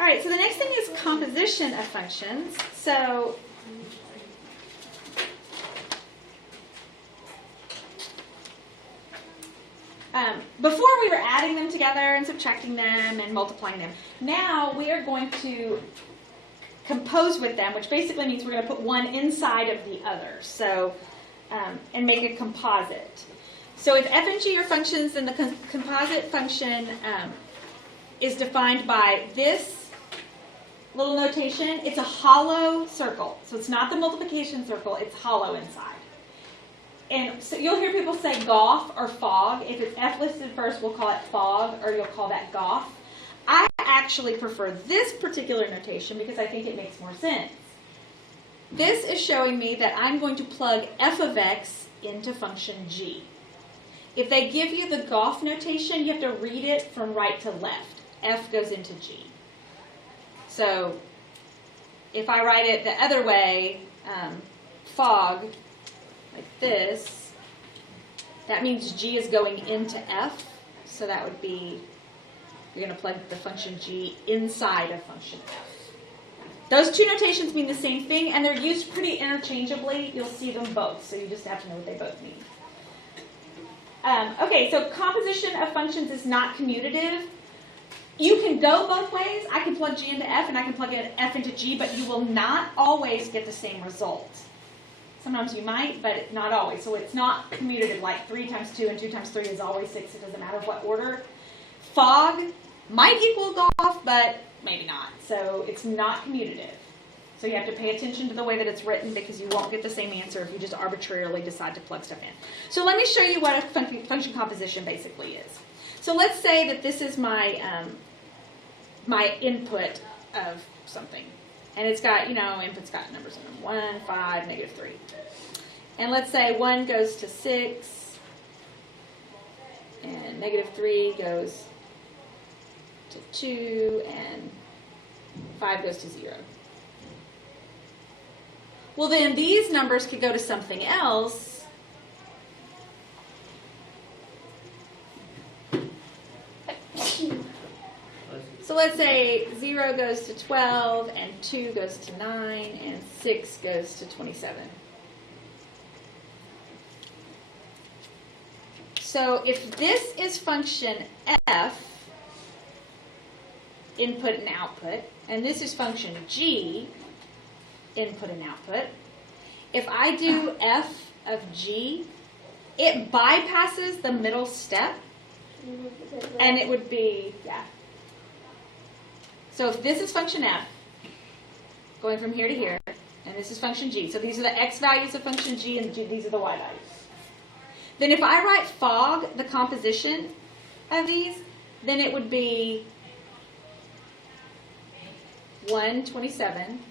All right, so the next thing is composition of functions. So before we were adding them together and subtracting them and multiplying them. Now we are going to compose with them, which basically means we're going to put one inside of the other. So, and make a composite. So if f and g are functions, then the composite function is defined by this little notation. It's a hollow circle. So it's not the multiplication circle, it's hollow inside. And so you'll hear people say goff or fog. If it's f listed first, we'll call it fog, or you'll call that goff. I actually prefer this particular notation because I think it makes more sense. This is showing me that I'm going to plug f of x into function g. If they give you the goff notation, you have to read it from right to left. F goes into g. So if I write it the other way, fog, like this, that means g is going into f. So that would be, you're going to plug the function g inside of function f. Those two notations mean the same thing, and they're used pretty interchangeably. You'll see them both, so you just have to know what they both mean. Okay, so composition of functions is not commutative. You can go both ways. I can plug g into f, and I can plug f into g, but you will not always get the same result. Sometimes you might, but not always. So it's not commutative, like 3 times 2 and 2 times 3 is always 6. It doesn't matter what order. Fog might equal goff, but maybe not. So it's not commutative. So you have to pay attention to the way that it's written because you won't get the same answer if you just arbitrarily decide to plug stuff in. So let me show you what a function composition basically is. So let's say that this is my my input of something. And it's got, input's got numbers in them. 1, 5, -3. And let's say 1 goes to 6, and -3 goes to 2, and 5 goes to 0. Well, then these numbers could go to something else. So let's say 0 goes to 12, and 2 goes to 9, and 6 goes to 27. So if this is function f, input and output, and this is function g, input and output, if I do f of g, it bypasses the middle step, and it would be, So if this is function f, going from here to here, and this is function g, so these are the x values of function g, and these are the y values. Then if I write fog, the composition of these, then it would be 127,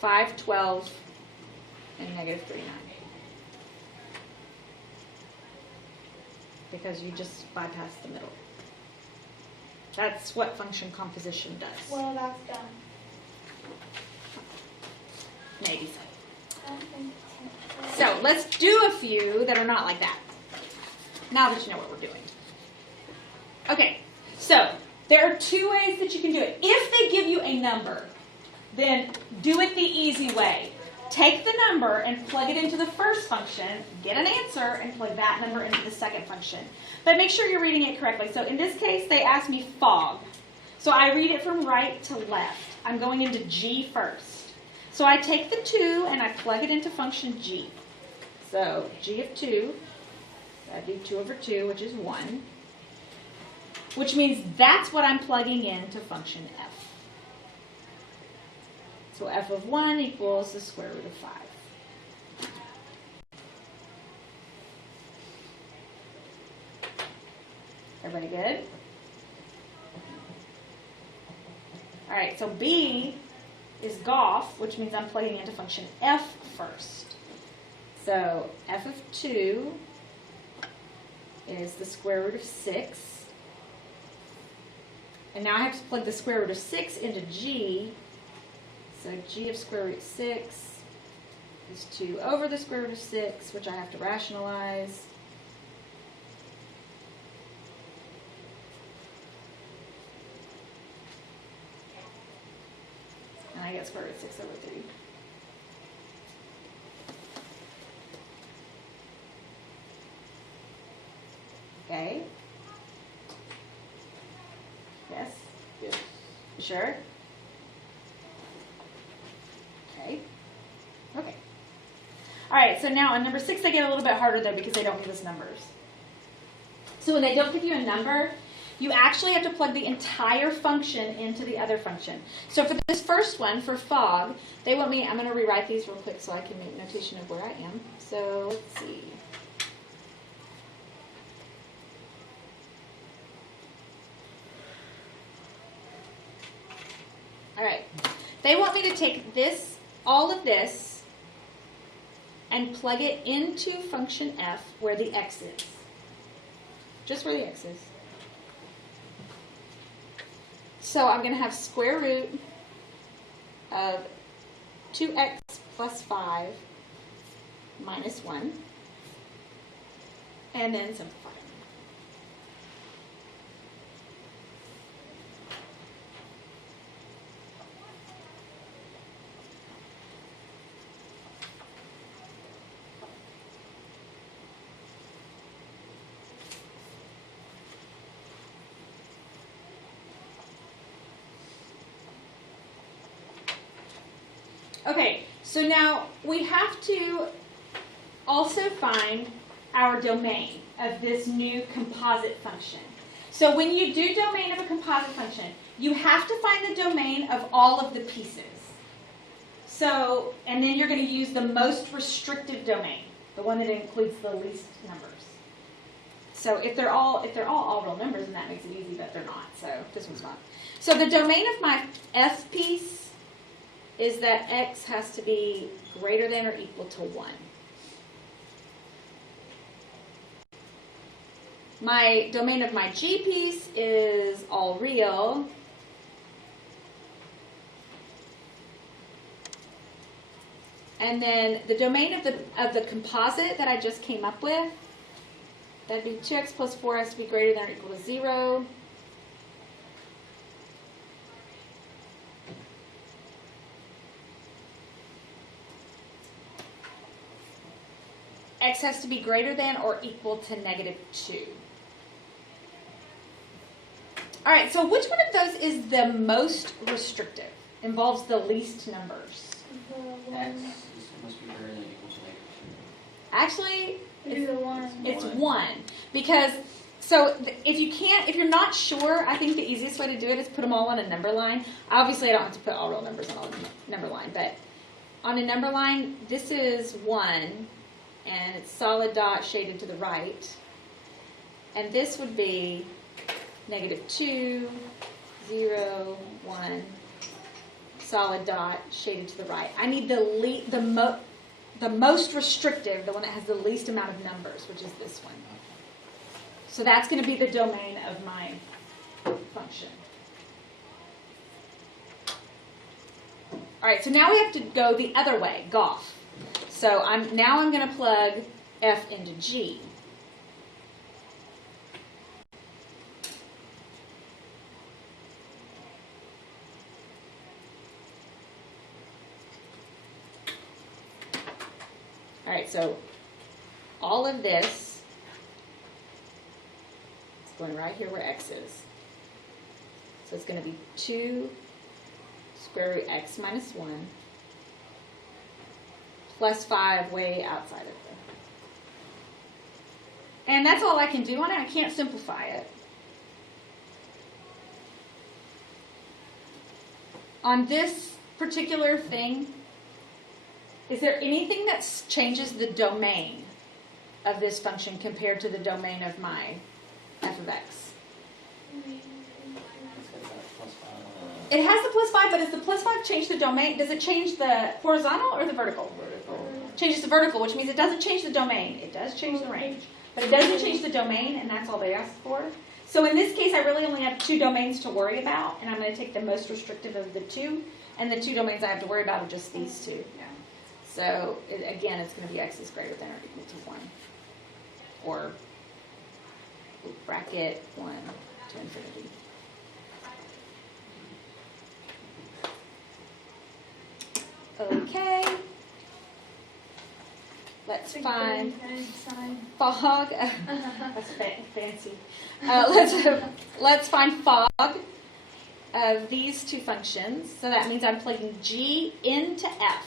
512, and -39. Because you just bypass the middle. That's what function composition does. Well, that's done. Maybe so. So let's do a few that are not like that. Now that you know what we're doing. Okay, so there are 2 ways that you can do it. If they give you a number, then do it the easy way. Take the number and plug it into the first function, get an answer, and plug that number into the second function. But make sure you're reading it correctly. So in this case, they asked me fog. So I read it from right to left. I'm going into g first. So I take the 2 and I plug it into function g. So g of 2, I do 2 over 2, which is 1. Which means that's what I'm plugging into function f. So f of 1 equals the square root of 5. Everybody good? All right, so b is goff, which means I'm plugging into function f first. So f of 2 is the square root of 6. And now I have to plug the square root of 6 into g. So g of square root of 6 is 2 over the square root of 6, which I have to rationalize. get square root of 6 over 3. Okay. Yes? Yes. Sure? Okay. Okay. All right, so now on number 6, they get a little bit harder, though, because they don't give us numbers. So when they don't give you a number, you actually have to plug the entire function into the other function. So for this first one, for fog, they want me, I'm going to rewrite these real quick so I can make notation of where I am. So let's see. All right. They want me to take this, all of this, and plug it into function f where the x is. Just where the x is. So I'm going to have square root of 2x plus 5 minus 1. And then simplify. Okay, so now we have to also find our domain of this new composite function. So when you do domain of a composite function, you have to find the domain of all of the pieces. So, and then you're going to use the most restrictive domain, the one that includes the least numbers. So if they're all real numbers, then that makes it easy, but they're not. So this one's not. So the domain of my f piece is that x has to be greater than or equal to 1. My domain of my g piece is all real. And then the domain of the composite that I just came up with, that'd be 2x plus 4 has to be greater than or equal to 0. X has to be greater than or equal to -2. All right, so which one of those is the most restrictive? Involves the least numbers? X must be greater than or equal to -2. Actually, it's One. 1. Because, so if you're not sure, I think the easiest way to do it is put them all on a number line. Obviously, I don't have to put all real numbers on a number line, but on a number line, this is 1. And it's solid dot shaded to the right. And this would be -2, 0, 1, solid dot shaded to the right. I need the most restrictive, the one that has the least amount of numbers, which is this one. So that's going to be the domain of my function. All right, so now we have to go the other way, golf. So I'm going to plug f into g. All right, so all of this is going right here where x is. So it's going to be 2 square root x minus 1. Plus 5 way outside of it. And that's all I can do on it. I can't simplify it. On this particular thing, is there anything that changes the domain of this function compared to the domain of my f of x? It has the plus 5, but does the plus 5 change the domain? Does it change the horizontal or the vertical? Changes the vertical, which means it doesn't change the domain. It does change the range, but it doesn't change the domain, and that's all they asked for. So in this case, I really only have 2 domains to worry about, and I'm going to take the most restrictive of the 2, and the 2 domains I have to worry about are just these 2. Yeah. So again, it's going to be x is greater than or equal to 1, or bracket 1 to infinity. let's Big find fairy sign. fog. That's fancy. Let's find fog of these two functions. So that means I'm plugging G into F.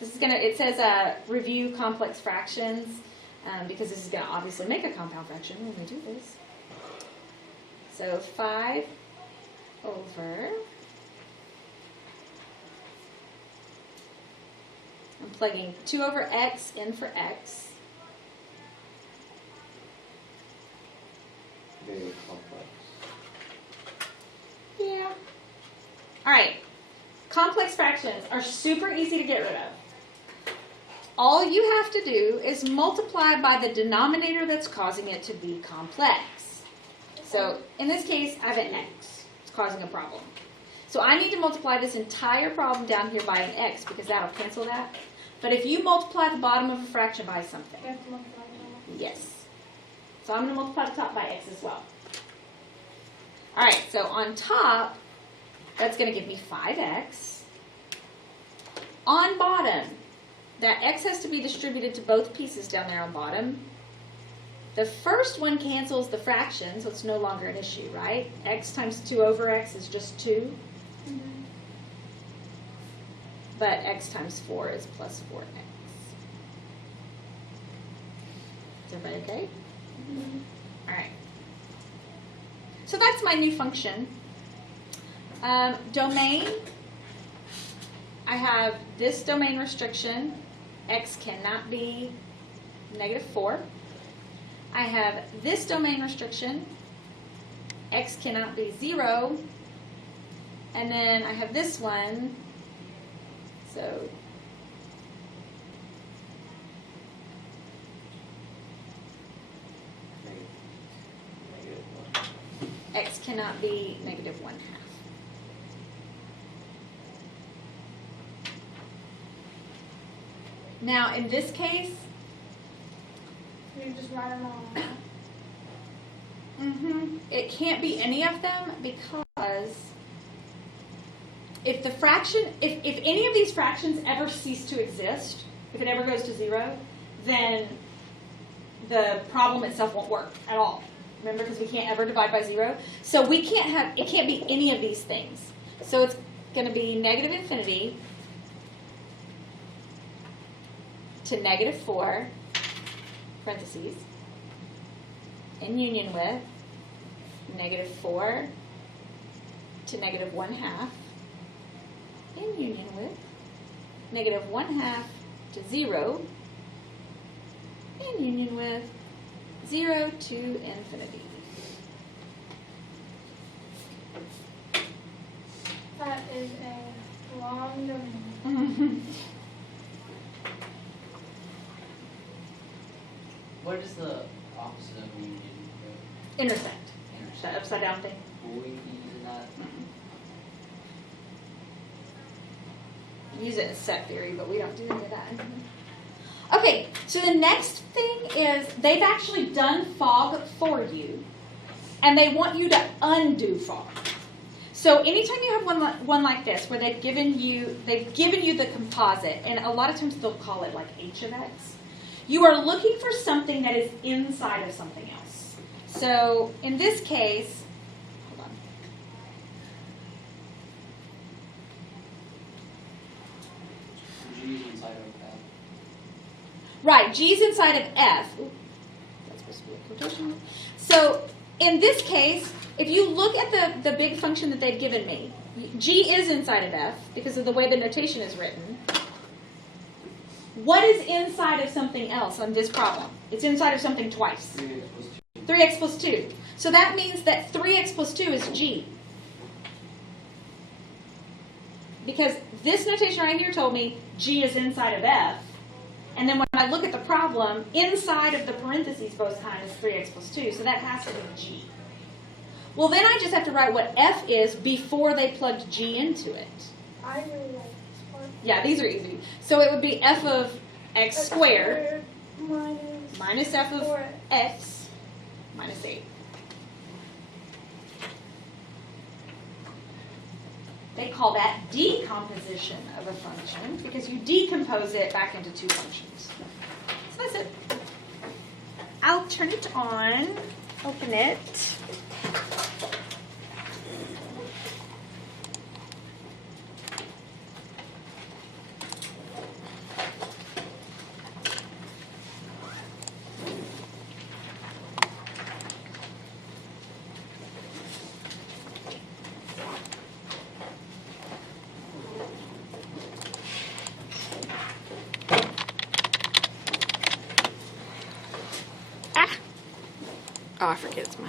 This is gonna. It says review complex fractions because this is gonna obviously make a compound fraction when we do this. So 5 over. I'm plugging 2 over x in for x. Very complex. Yeah. All right. Complex fractions are super easy to get rid of. All you have to do is multiply by the denominator that's causing it to be complex. So in this case, I have an x. It's causing a problem. So I need to multiply this entire problem down here by an x because that'll cancel that. But if you multiply the bottom of a fraction by something, You have to multiply that. yes. So I'm going to multiply the top by x as well. All right, so on top, that's going to give me 5x. On bottom, that x has to be distributed to both pieces down there on bottom. The first one cancels the fraction, so it's no longer an issue, right? X times 2 over x is just 2. Mhm. But x times 4 is plus 4x. Is everybody okay? Mhm. All right. So that's my new function. Domain. I have this domain restriction. X cannot be -4. I have this domain restriction. X cannot be 0. And then I have this one. So -1. x cannot be -1/2. Now, in this case, You just write them all out. it can't be any of them because if the fraction, if any of these fractions ever cease to exist, if it ever goes to 0, then the problem itself won't work at all. Remember, because we can't ever divide by 0. So we can't have, it can't be any of these things. So it's going to be -infinity to -4, parentheses, in union with -4 to -1/2, in union with -1/2 to 0, in union with 0 to infinity. That is a long domain. What is the opposite of union? Intersect. Intersect. That upside down thing. Will we be using that? Use it in set theory, but we don't do any of that. Okay, so the next thing is they've actually done fog for you, and they want you to undo fog. So anytime you have one like this, where they've given you the composite, and a lot of times they'll call it like h of x. You are looking for something that is inside of something else. So in this case, hold on. G is inside of that. Right, G's inside of F. Ooh, that's supposed to be a quotation. So in this case, if you look at the big function that they've given me, G is inside of F because of the way the notation is written. What is inside of something else on this problem? It's inside of something twice. 3x plus 2. So that means that 3x plus 2 is G. Because this notation right here told me G is inside of F. And then when I look at the problem, inside of the parentheses both times is 3x plus 2. So that has to be G. Well, then I just have to write what F is before they plugged G into it. I really like this part. Yeah, these are easy. So it would be F of x squared minus F of 4x. x minus 8. They call that decomposition of a function because you decompose it back into two functions. So that's it. I'll turn it on, open it. Oh, I forget it's my